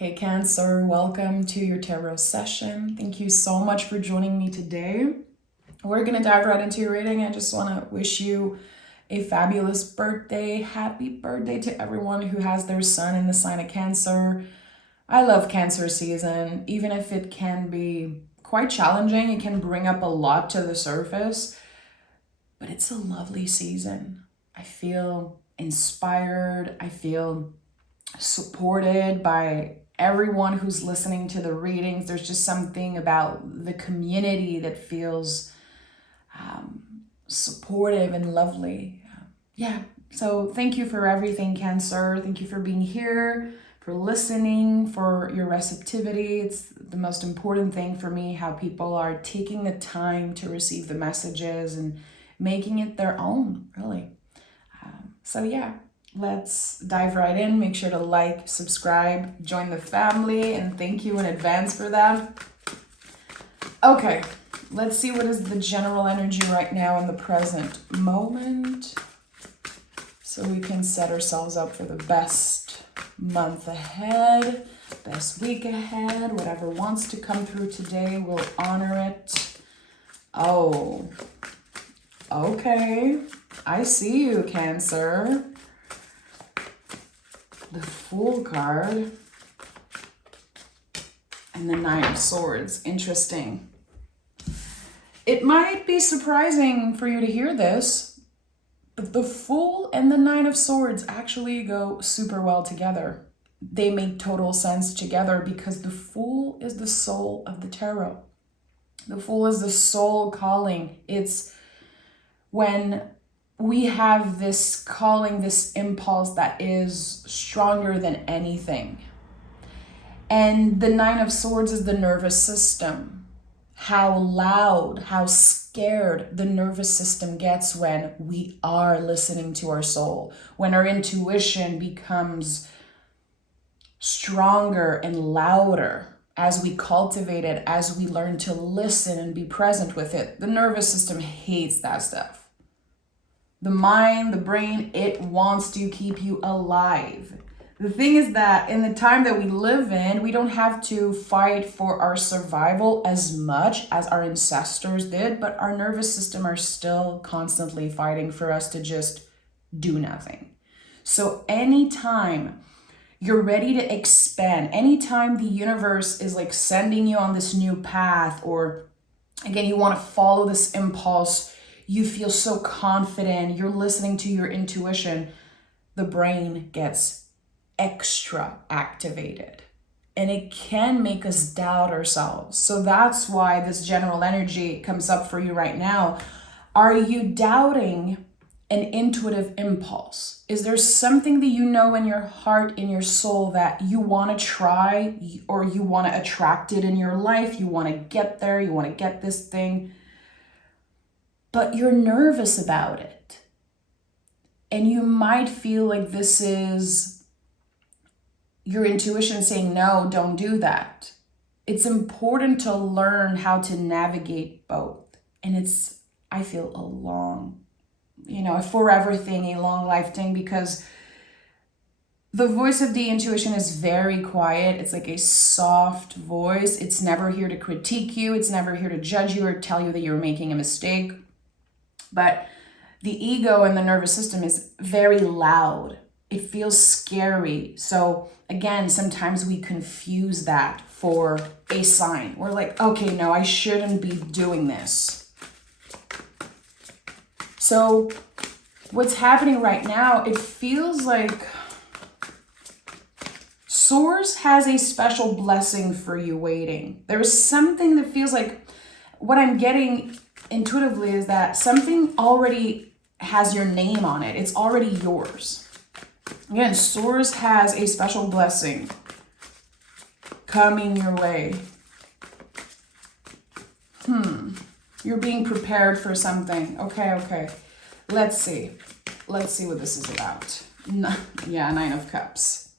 Hey Cancer, welcome to your tarot session. Thank you so much for joining me today. We're going to dive right into your reading. I just want to wish you a fabulous birthday. Happy birthday to everyone who has their sun in the sign of Cancer. I love Cancer season, even if it can be quite challenging. It can bring up a lot to the surface, but it's a lovely season. I feel inspired. I feel supported by everyone who's listening to the readings. There's just something about the community that feels supportive and lovely. So thank you for everything, Cancer. Thank you for being here, for listening, for your receptivity. It's the most important thing for me, how people are taking the time to receive the messages and making it their own, really. Let's dive right in. Make sure to like, subscribe, join the family, and thank you in advance for that. Okay, let's see what is the general energy right now in the present moment, so we can set ourselves up for the best month ahead, best week ahead. Whatever wants to come through today, we'll honor it. Oh, okay. I see you, Cancer. The Fool card and the Nine of Swords. Interesting. It might be surprising for you to hear this, but the Fool and the Nine of Swords actually go super well together. They make total sense together because the Fool is the soul of the tarot. The Fool is the soul calling. It's when we have this calling, this impulse that is stronger than anything. And the Nine of Swords is the nervous system. How loud, how scared the nervous system gets when we are listening to our soul, when our intuition becomes stronger and louder as we cultivate it, as we learn to listen and be present with it. The nervous system hates that stuff. The mind, the brain, it wants to keep you alive. The thing is that in the time that we live in, we don't have to fight for our survival as much as our ancestors did, but our nervous system are still constantly fighting for us to just do nothing. So anytime you're ready to expand, anytime the universe is like sending you on this new path, or again, you want to follow this impulse, you feel so confident, you're listening to your intuition, the brain gets extra activated. And it can make us doubt ourselves. So that's why this general energy comes up for you right now. Are you doubting an intuitive impulse? Is there something that you know in your heart, in your soul, that you want to try, or you want to attract it in your life? You want to get there, you want to get this thing, but you're nervous about it. And you might feel like this is your intuition saying, no, don't do that. It's important to learn how to navigate both. And it's, I feel, a forever thing, a long life thing, because the voice of the intuition is very quiet. It's like a soft voice. It's never here to critique you. It's never here to judge you or tell you that you're making a mistake. But the ego and the nervous system is very loud. It feels scary. So again, sometimes we confuse that for a sign. We're like, okay, no, I shouldn't be doing this. So what's happening right now, it feels like Source has a special blessing for you waiting. There's something that feels like, what I'm getting intuitively is that something already has your name on it. It's already yours. Again, Source has a special blessing coming your way. You're being prepared for something. Okay. Let's see what this is about. Nine of Cups.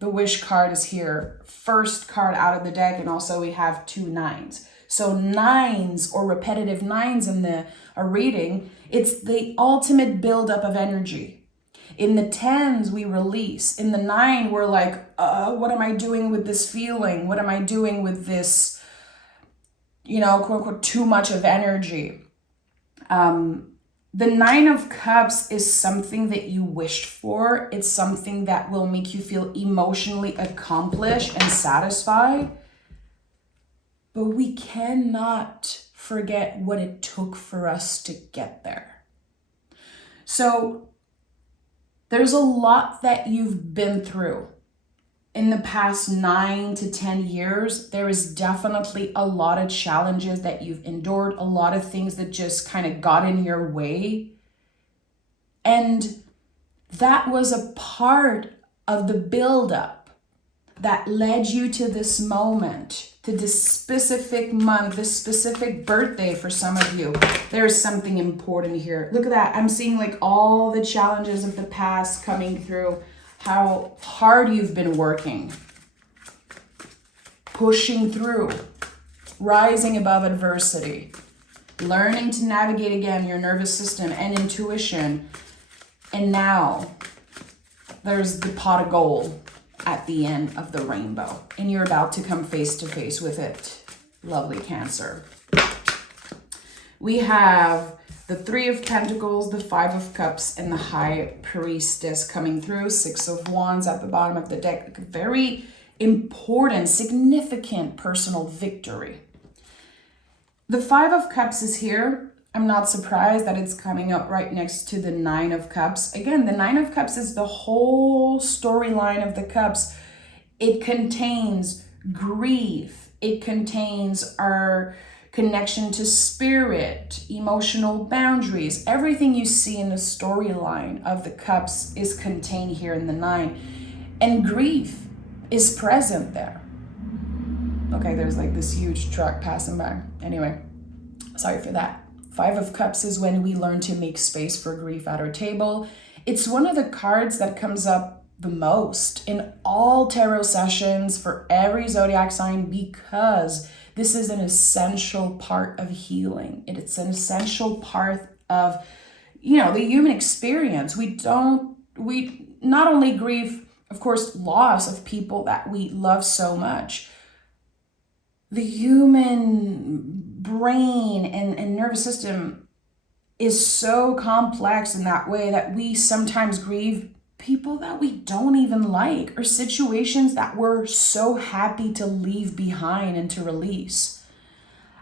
The Wish card is here. First card out of the deck, and also we have 2 nines. So nines, or repetitive nines in a reading, it's the ultimate buildup of energy. In the 10s, we release. In the 9, we're like, what am I doing with this feeling? What am I doing with this, quote unquote, too much of energy? The 9 of Cups is something that you wished for. It's something that will make you feel emotionally accomplished and satisfied. But we cannot forget what it took for us to get there. So there's a lot that you've been through. In the past 9 to 10 years, there is definitely a lot of challenges that you've endured, a lot of things that just kind of got in your way. And that was a part of the buildup that led you to this moment, to this specific month, this specific birthday for some of you. There is something important here. Look at that. I'm seeing like all the challenges of the past coming through. How hard you've been working, pushing through, rising above adversity, learning to navigate again your nervous system and intuition. And now there's the pot of gold at the end of the rainbow, and you're about to come face to face with it. Lovely Cancer. We have the 3 of Pentacles, the 5 of Cups, and the High Priestess coming through. 6 of Wands at the bottom of the deck. Very important, significant personal victory. The 5 of Cups is here. I'm not surprised that it's coming up right next to the 9 of Cups. Again, the 9 of Cups is the whole storyline of the Cups. It contains grief. It contains our connection to spirit, emotional boundaries. Everything you see in the storyline of the Cups is contained here in the 9. And grief is present there. Okay, there's like this huge truck passing by. Anyway, sorry for that. 5 of Cups is when we learn to make space for grief at our table. It's one of the cards that comes up the most in all tarot sessions for every zodiac sign, because this is an essential part of healing. It's an essential part of, the human experience. We not only grieve, of course, loss of people that we love so much. The human brain and nervous system is so complex in that way that we sometimes grieve people that we don't even like, or situations that we're so happy to leave behind and to release.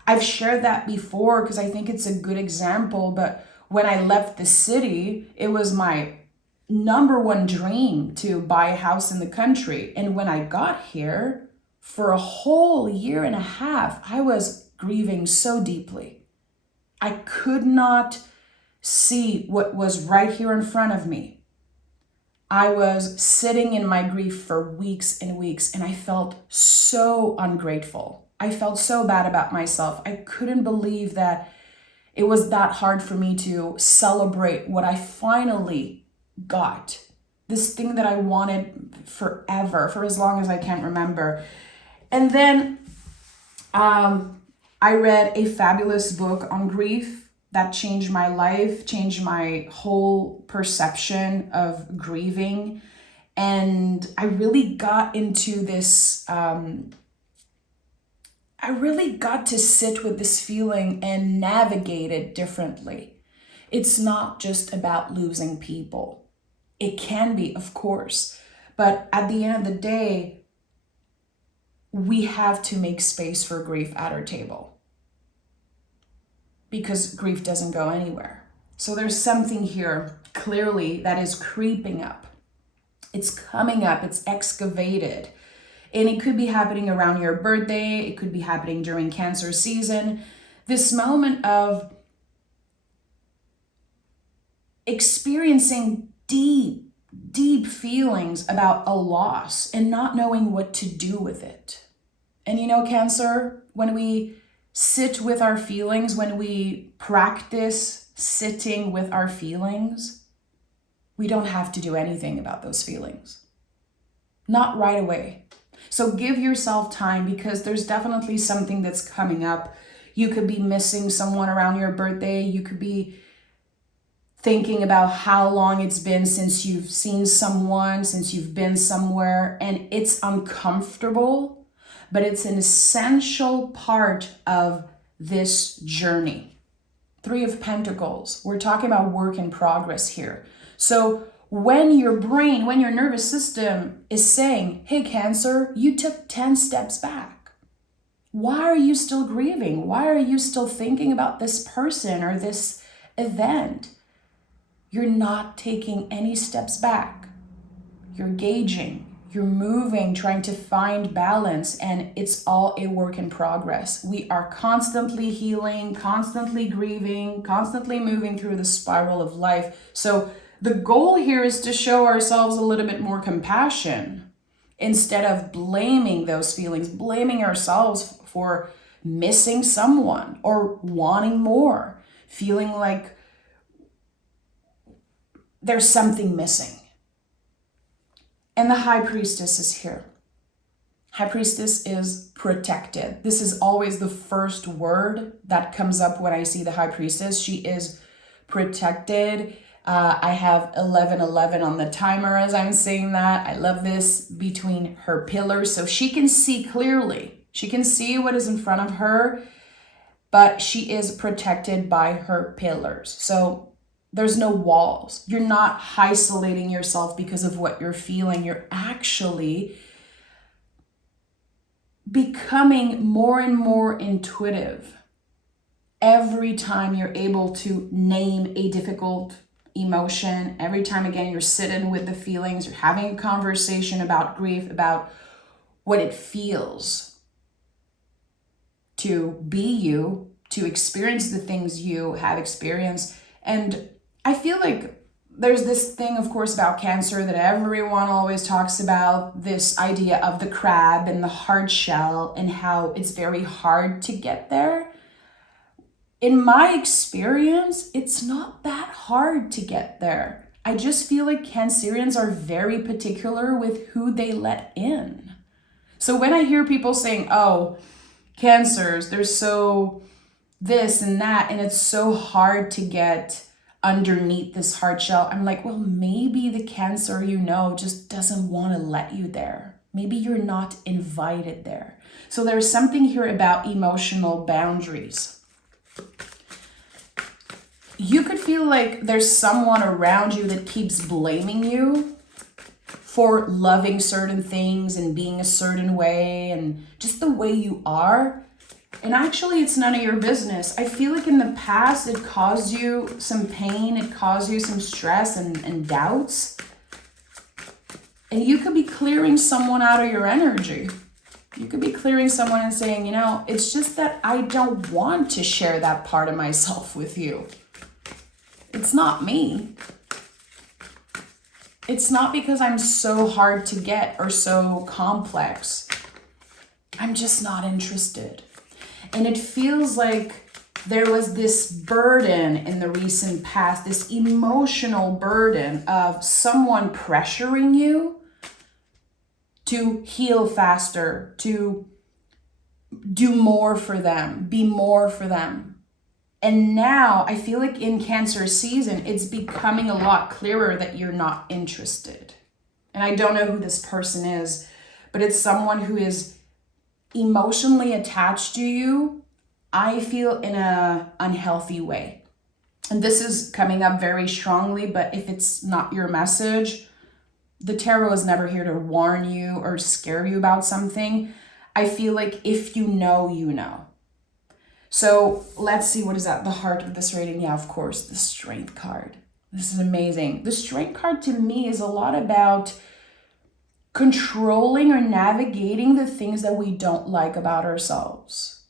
I've shared that before because I think it's a good example, but when I left the city, it was my number one dream to buy a house in the country. And when I got here, for a whole year and a half, I was grieving so deeply. I could not see what was right here in front of me. I was sitting in my grief for weeks and weeks, and I felt so ungrateful. I felt so bad about myself. I couldn't believe that it was that hard for me to celebrate what I finally got. This thing that I wanted forever, for as long as I can remember. And then I read a fabulous book on grief that changed my life, changed my whole perception of grieving. And I really got into this, I really got to sit with this feeling and navigate it differently. It's not just about losing people. It can be, of course, but at the end of the day, we have to make space for grief at our table, because grief doesn't go anywhere. So there's something here clearly that is creeping up. It's coming up, it's excavated. And it could be happening around your birthday. It could be happening during Cancer season. This moment of experiencing deep feelings about a loss and not knowing what to do with it. And Cancer, when we sit with our feelings, when we practice sitting with our feelings, we don't have to do anything about those feelings. Not right away. So give yourself time, because there's definitely something that's coming up. You could be missing someone around your birthday. You could be thinking about how long it's been since you've seen someone, since you've been somewhere, and it's uncomfortable, but it's an essential part of this journey. Three of Pentacles. We're talking about work in progress here. So when your brain, when your nervous system is saying, hey, Cancer, you took 10 steps back. Why are you still grieving? Why are you still thinking about this person or this event? You're not taking any steps back. You're gauging, you're moving, trying to find balance, and it's all a work in progress. We are constantly healing, constantly grieving, constantly moving through the spiral of life. So the goal here is to show ourselves a little bit more compassion instead of blaming those feelings, blaming ourselves for missing someone or wanting more, feeling like there's something missing. And the High Priestess is here. High Priestess is protected. This is always the first word that comes up when I see the High Priestess. She is protected. I have 11:11 on the timer as I'm saying that. I love this, between her pillars. So she can see clearly. She can see what is in front of her, but she is protected by her pillars. So there's no walls. You're not isolating yourself because of what you're feeling. You're actually becoming more and more intuitive every time you're able to name a difficult emotion. Every time, again, you're sitting with the feelings, you're having a conversation about grief, about what it feels to be you, to experience the things you have experienced. And I feel like there's this thing, of course, about Cancer that everyone always talks about, this idea of the crab and the hard shell and how it's very hard to get there. In my experience, it's not that hard to get there. I just feel like Cancerians are very particular with who they let in. So when I hear people saying, oh, Cancers, they're so this and that, and it's so hard to get underneath this hard shell, I'm like, well, maybe the Cancer you know just doesn't want to let you there. Maybe you're not invited there. So there's something here about emotional boundaries. You could feel like there's someone around you that keeps blaming you for loving certain things and being a certain way and just the way you are. And actually, it's none of your business. I feel like in the past, it caused you some pain. It caused you some stress and doubts. And you could be clearing someone out of your energy. You could be clearing someone and saying, you know, it's just that I don't want to share that part of myself with you. It's not me. It's not because I'm so hard to get or so complex. I'm just not interested. And it feels like there was this burden in the recent past, this emotional burden of someone pressuring you to heal faster, to do more for them, be more for them. And now I feel like in Cancer season, it's becoming a lot clearer that you're not interested. And I don't know who this person is, but it's someone who is emotionally attached to you, I feel, in a unhealthy way. And this is coming up very strongly, but if it's not your message, the tarot is never here to warn you or scare you about something. I feel like if you know, you know. So let's see, what is at the heart of this reading? Yeah, of course, the Strength card. This is amazing. The Strength card to me is a lot about controlling or navigating the things that we don't like about ourselves.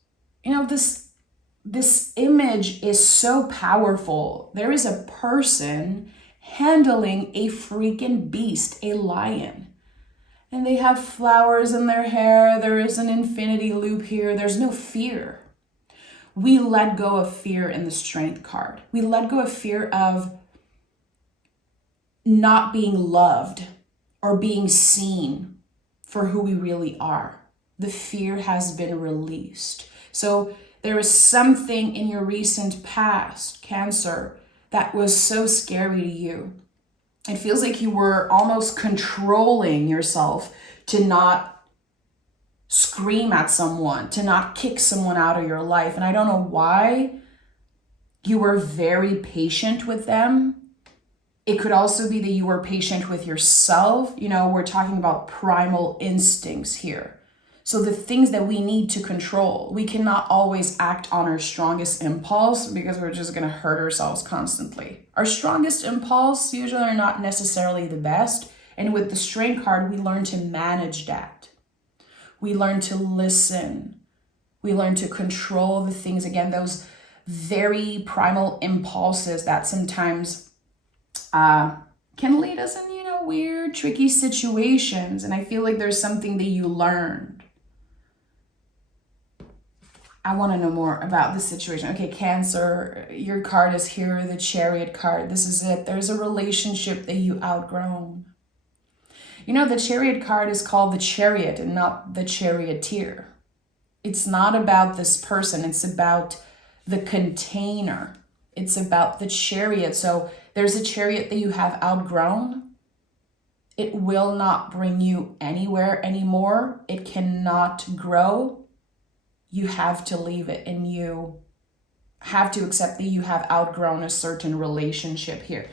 You know, this image is so powerful. There is a person handling a freaking beast, a lion. And they have flowers in their hair. There is an infinity loop here. There's no fear. We let go of fear in the Strength card. We let go of fear of not being loved or being seen for who we really are. The fear has been released. So there is something in your recent past, Cancer, that was so scary to you. It feels like you were almost controlling yourself to not scream at someone, to not kick someone out of your life. And I don't know why. You were very patient with them. It could also be that you were patient with yourself. We're talking about primal instincts here. So the things that we need to control, we cannot always act on our strongest impulse because we're just going to hurt ourselves constantly. Our strongest impulse usually are not necessarily the best. And with the Strength card, we learn to manage that. We learn to listen. We learn to control the things, again, those very primal impulses that sometimes can lead us in, weird, tricky situations. And I feel like there's something that you learned. I want to know more about the situation. Okay, Cancer, your card is here, the Chariot card. This is it. There's a relationship that you outgrown. The Chariot card is called the Chariot and not the Charioteer. It's not about this person. It's about the container. It's about the chariot. So there's a chariot that you have outgrown. It will not bring you anywhere anymore. It cannot grow. You have to leave it, and you have to accept that you have outgrown a certain relationship here.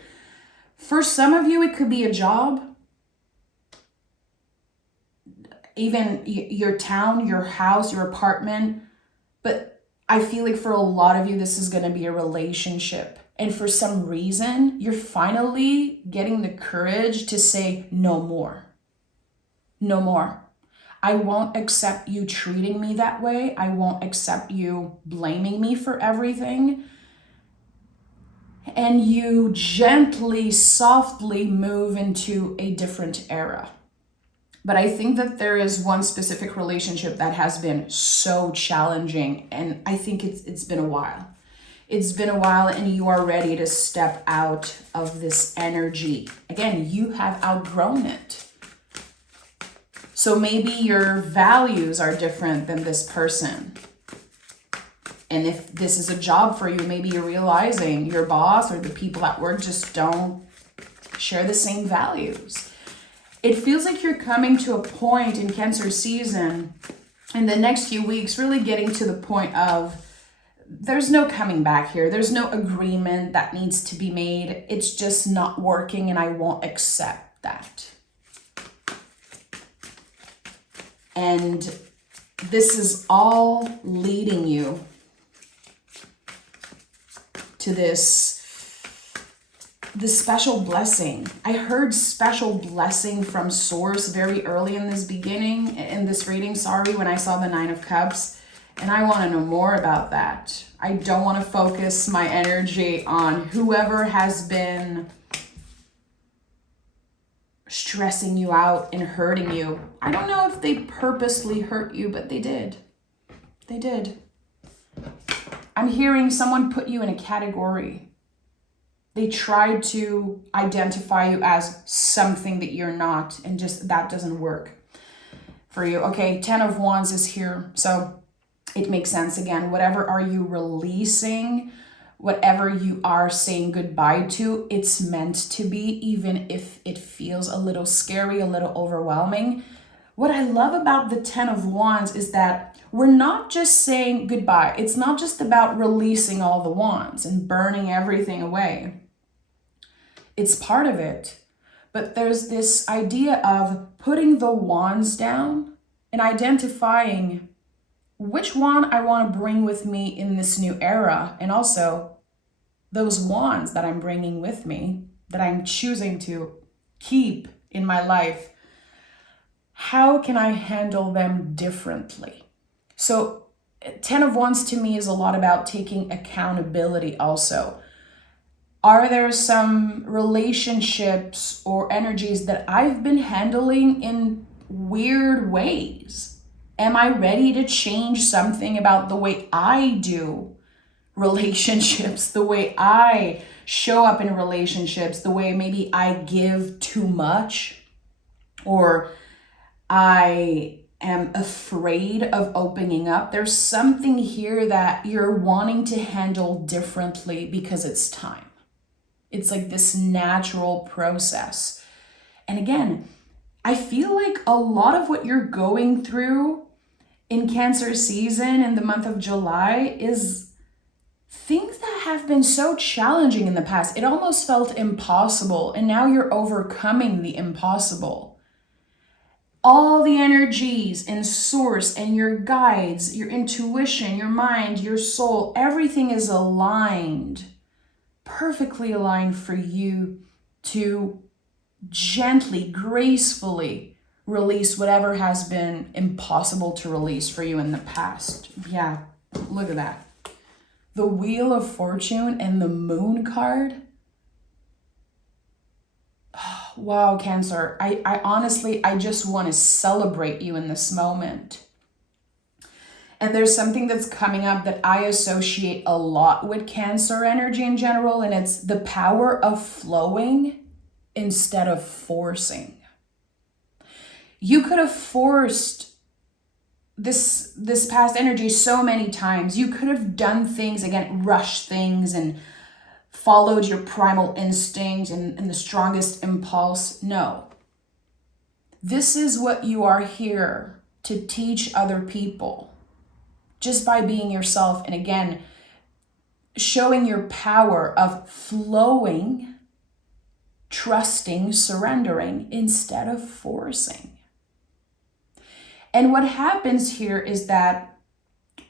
For some of you, it could be a job, even your town, your house, your apartment. But I feel like for a lot of you, this is going to be a relationship. And for some reason, you're finally getting the courage to say no more. No more. I won't accept you treating me that way. I won't accept you blaming me for everything. And you gently, softly move into a different era. But I think that there is one specific relationship that has been so challenging, and I think it's been a while. It's been a while, and you are ready to step out of this energy. Again, you have outgrown it. So maybe your values are different than this person. And if this is a job for you, maybe you're realizing your boss or the people at work just don't share the same values. It feels like you're coming to a point in Cancer season in the next few weeks, really getting to the point of there's no coming back here. There's no agreement that needs to be made. It's just not working, and I won't accept that. And this is all leading you to this special blessing. I heard special blessing from Source very early in this reading, when I saw the 9 of Cups. And I want to know more about that. I don't want to focus my energy on whoever has been stressing you out and hurting you. I don't know if they purposely hurt you, but they did. They did. I'm hearing someone put you in a category. They tried to identify you as something that you're not, and just that doesn't work for you. Okay, 10 of Wands is here. So it makes sense again. Whatever are you releasing, whatever you are saying goodbye to, it's meant to be, even if it feels a little scary, a little overwhelming. What I love about the 10 of Wands is that we're not just saying goodbye. It's not just about releasing all the wands and burning everything away. It's part of it. But there's this idea of putting the wands down and identifying which wand I want to bring with me in this new era. And also those wands that I'm bringing with me, that I'm choosing to keep in my life. How can I handle them differently? So 10 of Wands to me is a lot about taking accountability also. Are there some relationships or energies that I've been handling in weird ways? Am I ready to change something about the way I do relationships, the way I show up in relationships, the way maybe I give too much, or I am afraid of opening up? There's something here that you're wanting to handle differently because it's time. It's like this natural process. And again, I feel like a lot of what you're going through in Cancer season in the month of July is things that have been so challenging in the past. It almost felt impossible, and now you're overcoming the impossible. All the energies and source and your guides, your intuition, your mind, your soul, everything is aligned, perfectly aligned for you to gently, gracefully release whatever has been impossible to release for you in the past. Yeah, look at that. The Wheel of Fortune and the Moon card. Wow, Cancer. I honestly, I just want to celebrate you in this moment. And there's something that's coming up that I associate a lot with Cancer energy in general, and it's the power of flowing instead of forcing. You could have forced this past energy so many times. You could have done things, again, rushed things and followed your primal instinct and the strongest impulse. No. This is what you are here to teach other people. Just by being yourself, and again, showing your power of flowing, trusting, surrendering instead of forcing. And what happens here is that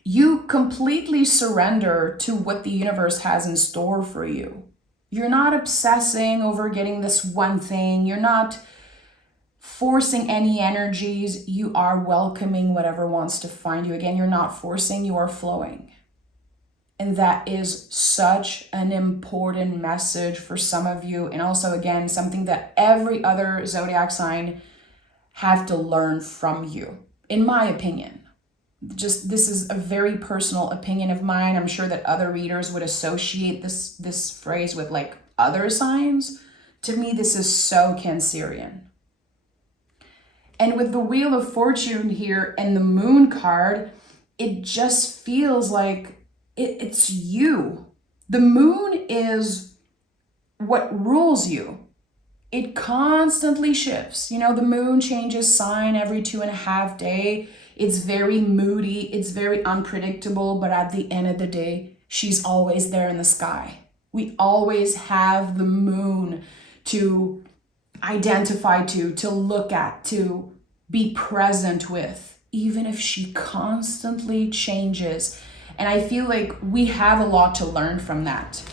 you completely surrender to what the universe has in store for you. You're not obsessing over getting this one thing. You're not forcing any energies. You are welcoming whatever wants to find you. Again, you're not forcing, you are flowing. And that is such an important message for some of you. And also, again, something that every other zodiac sign have to learn from you, in my opinion. Just, this is a very personal opinion of mine. I'm sure that other readers would associate this phrase with like other signs. To me, this is so Cancerian. And with the Wheel of Fortune here and the Moon card, it just feels like it's you. The moon is what rules you. It constantly shifts. You know, the moon changes sign every 2.5 days. It's very moody. It's very unpredictable. But at the end of the day, she's always there in the sky. We always have the moon to identify to look at, to be present with, even if she constantly changes. And I feel like we have a lot to learn from that.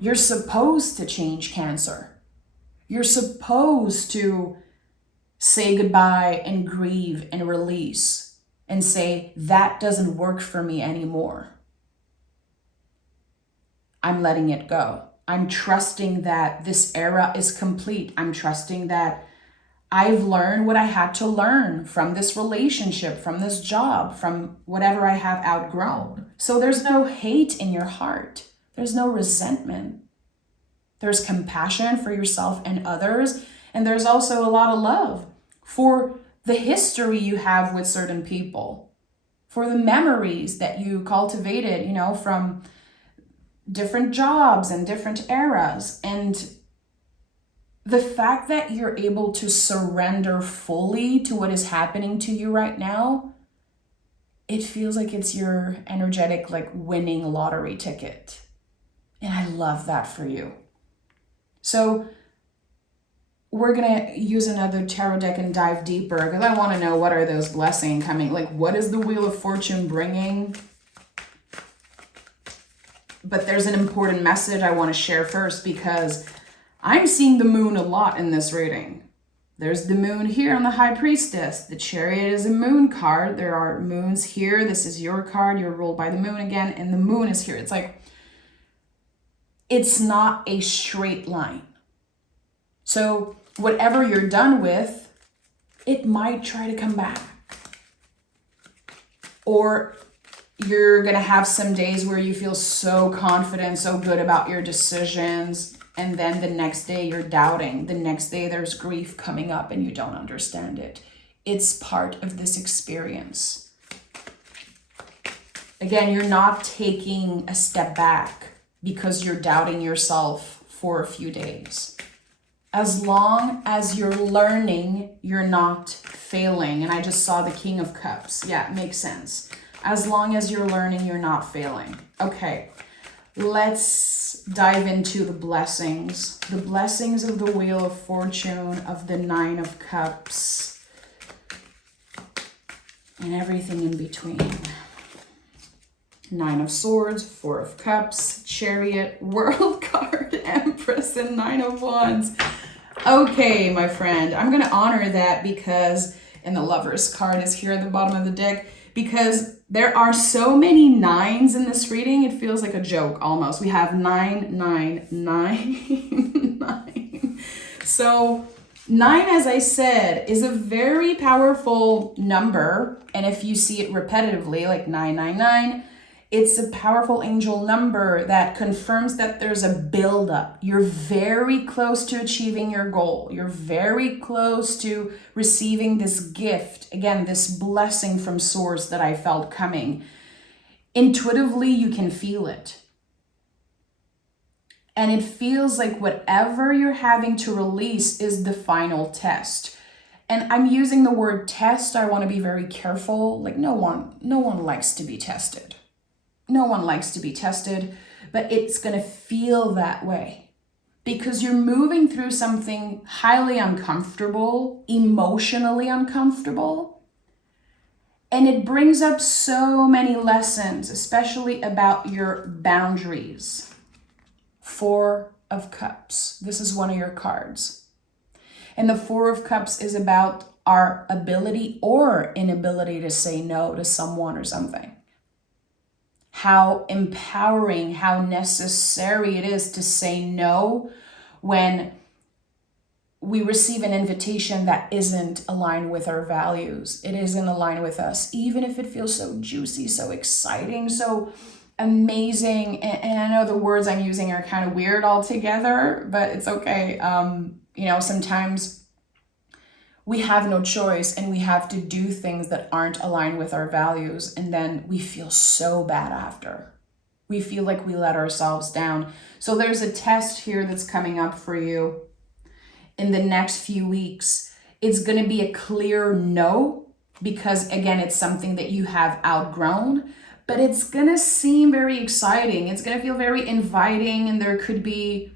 You're supposed to change, Cancer. You're supposed to say goodbye and grieve and release and say, that doesn't work for me anymore. I'm letting it go. I'm trusting that this era is complete. I'm trusting that I've learned what I had to learn from this relationship, from this job, from whatever I have outgrown. So there's no hate in your heart. There's no resentment. There's compassion for yourself and others. And there's also a lot of love for the history you have with certain people, for the memories that you cultivated, you know, from different jobs and different eras. And the fact that you're able to surrender fully to what is happening to you right now, it feels like it's your energetic, like, winning lottery ticket. And I love that for you. So we're going to use another tarot deck and dive deeper, because I want to know, what are those blessings coming? Like, what is the Wheel of Fortune bringing? But there's an important message I want to share first, because I'm seeing the moon a lot in this reading. There's the moon here on the High Priestess. The Chariot is a moon card. There are moons here. This is your card. You're ruled by the moon again. And the moon is here. It's like, it's not a straight line. So whatever you're done with, it might try to come back. Or you're going to have some days where you feel so confident, so good about your decisions. And then the next day you're doubting. The next day there's grief coming up and you don't understand it. It's part of this experience. Again, you're not taking a step back. because you're doubting yourself for a few days. As long as you're learning, you're not failing. And I just saw the King of Cups. Yeah, it makes sense. As long as you're learning, you're not failing. Okay, let's dive into the blessings. The blessings of the Wheel of Fortune, of the Nine of Cups, and everything in between. Nine of Swords, Four of Cups, Chariot, World card, Empress, and Nine of Wands. Okay, my friend, I'm going to honor that because, and the Lover's card is here at the bottom of the deck, because there are so many nines in this reading, it feels like a joke almost. We have 9, 9, 9, 9. So 9, as I said, is a very powerful number. And if you see it repetitively, like 999, it's a powerful angel number that confirms that there's a buildup. You're very close to achieving your goal. You're very close to receiving this gift. Again, this blessing from Source that I felt coming. Intuitively, you can feel it. And it feels like whatever you're having to release is the final test. And I'm using the word test. I want to be very careful. Like no one likes to be tested. No one likes to be tested, but it's going to feel that way because you're moving through something highly uncomfortable, emotionally uncomfortable. And it brings up so many lessons, especially about your boundaries. Four of Cups. This is one of your cards. And the Four of Cups is about our ability or inability to say no to someone or something. How empowering, how necessary it is to say no when we receive an invitation that isn't aligned with our values. It isn't aligned with us, even if it feels so juicy, so exciting, so amazing. And I know the words I'm using are kind of weird altogether, but it's okay. Sometimes we have no choice and we have to do things that aren't aligned with our values. And then we feel so bad after. We feel like we let ourselves down. So there's a test here that's coming up for you in the next few weeks. It's going to be a clear no, because again, it's something that you have outgrown, but it's going to seem very exciting. It's going to feel very inviting. And there could be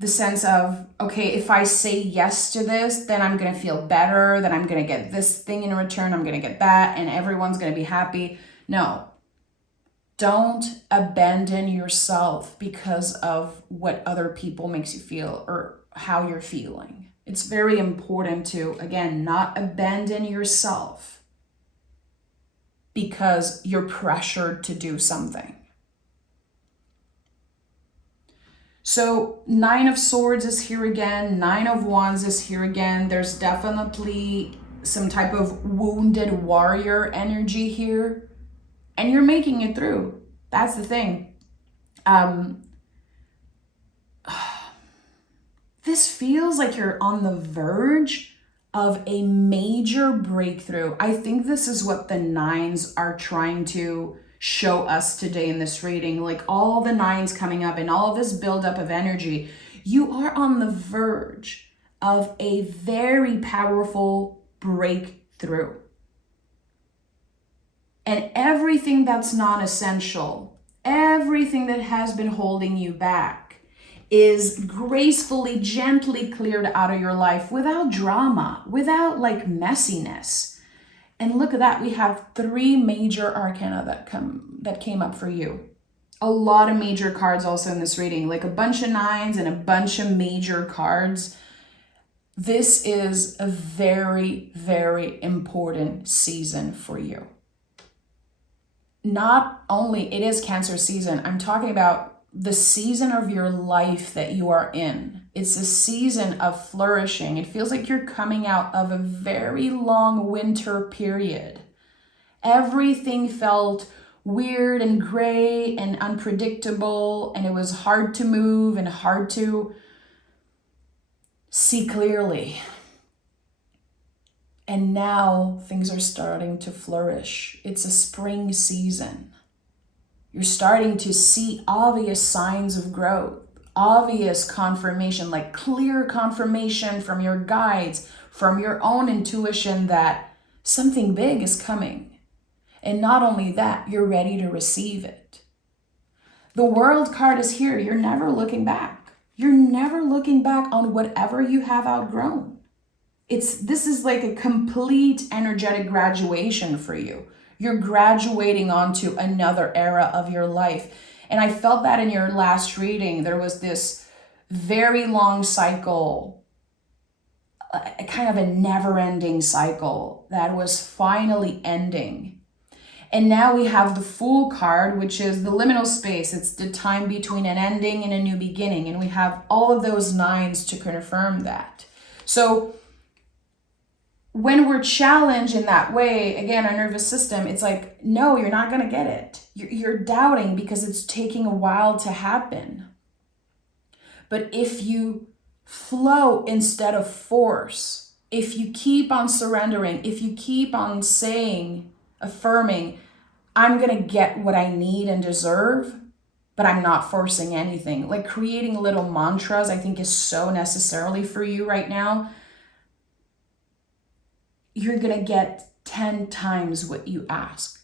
the sense of, okay, if I say yes to this, then I'm going to feel better, then I'm going to get this thing in return, I'm going to get that, and everyone's going to be happy. No, don't abandon yourself because of what other people makes you feel or how you're feeling. It's very important to, again, not abandon yourself because you're pressured to do something. So 9 of Swords is here again. 9 of Wands is here again. There's definitely some type of wounded warrior energy here. And you're making it through. That's the thing. This feels like you're on the verge of a major breakthrough. I think this is what the 9s are trying to show us today in this reading. Like all the 9s coming up and all this buildup of energy, you are on the verge of a very powerful breakthrough. And everything that's non-essential, everything that has been holding you back is gracefully, gently cleared out of your life without drama, without like messiness. And look at that, we have 3 major arcana that came up for you. A lot of major cards also in this reading, like a bunch of 9s and a bunch of major cards. This is a very, very important season for you. Not only it is Cancer season, I'm talking about the season of your life that you are in. It's a season of flourishing. It feels like you're coming out of a very long winter period. Everything felt weird and gray and unpredictable, and it was hard to move and hard to see clearly. And now things are starting to flourish. It's a spring season. You're starting to see obvious signs of growth, obvious confirmation, like clear confirmation from your guides, from your own intuition that something big is coming. And not only that, you're ready to receive it. The World card is here. You're never looking back. You're never looking back on whatever you have outgrown. This is like a complete energetic graduation for you. You're graduating onto another era of your life. And I felt that in your last reading. There was this very long cycle, a kind of a never-ending cycle that was finally ending. And now we have the Fool card, which is the liminal space. It's the time between an ending and a new beginning. And we have all of those nines to confirm that. So when we're challenged in that way, again, our nervous system, it's like, no, you're not going to get it. You're doubting because it's taking a while to happen. But if you flow instead of force, if you keep on surrendering, if you keep on saying, affirming, I'm going to get what I need and deserve, but I'm not forcing anything. Like creating little mantras, I think is so necessarily for you right now. You're going to get 10 times what you ask.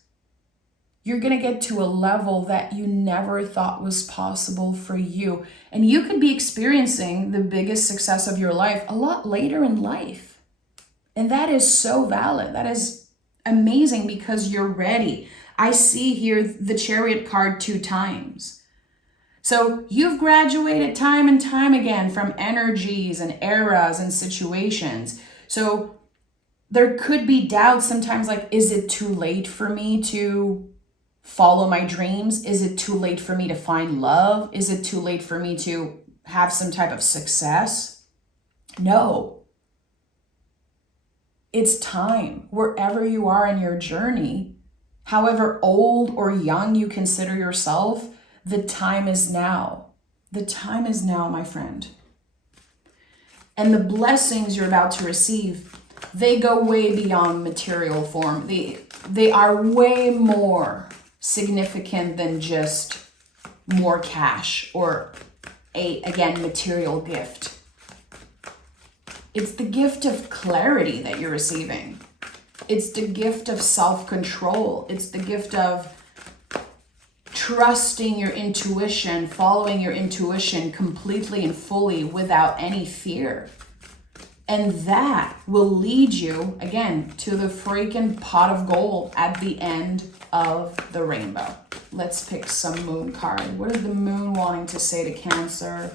You're going to get to a level that you never thought was possible for you. And you could be experiencing the biggest success of your life a lot later in life. And that is so valid. That is amazing because you're ready. I see here the Chariot card 2 times. So you've graduated time and time again from energies and eras and situations. So there could be doubts sometimes, like, is it too late for me to follow my dreams? Is it too late for me to find love? Is it too late for me to have some type of success? No. It's time. Wherever you are in your journey, however old or young you consider yourself, the time is now. The time is now, my friend. And the blessings you're about to receive, they go way beyond material form. They are way more significant than just more cash or again, material gift. It's the gift of clarity that you're receiving. It's the gift of self-control. It's the gift of trusting your intuition, following your intuition completely and fully without any fear. And that will lead you, again, to the freaking pot of gold at the end of the rainbow. Let's pick some moon card. What is the moon wanting to say to Cancer?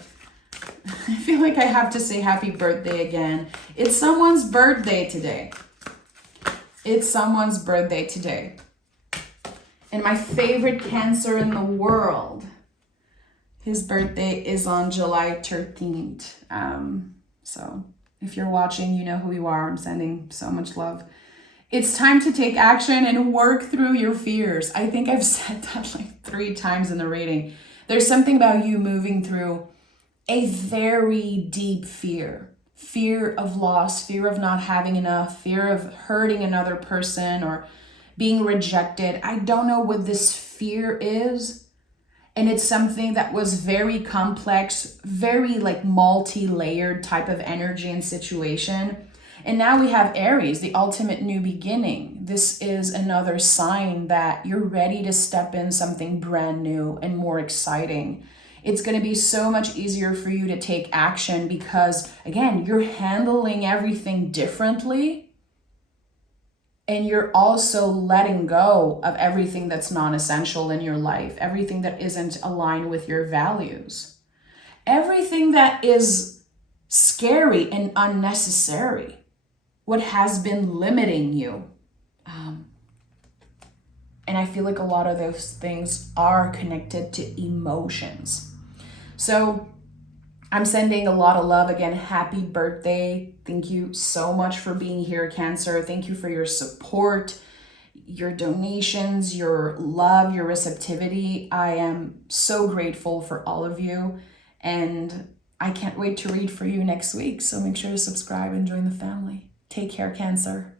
I feel like I have to say happy birthday again. It's someone's birthday today. It's someone's birthday today. And my favorite Cancer in the world, his birthday is on July 13th. So if you're watching, you know who you are. I'm sending so much love. It's time to take action and work through your fears. I think I've said that like 3 times in the reading. There's something about you moving through a very deep fear. Fear of loss, fear of not having enough, fear of hurting another person or being rejected. I don't know what this fear is. And it's something that was very complex, very like multi-layered type of energy and situation. And now we have Aries, the ultimate new beginning. This is another sign that you're ready to step in something brand new and more exciting. It's going to be so much easier for you to take action because, again, you're handling everything differently. And you're also letting go of everything that's non-essential in your life, everything that isn't aligned with your values, everything that is scary and unnecessary, what has been limiting you. And I feel like a lot of those things are connected to emotions. So I'm sending a lot of love again. Happy birthday. Thank you so much for being here, Cancer. Thank you for your support, your donations, your love, your receptivity. I am so grateful for all of you. And I can't wait to read for you next week. So make sure to subscribe and join the family. Take care, Cancer.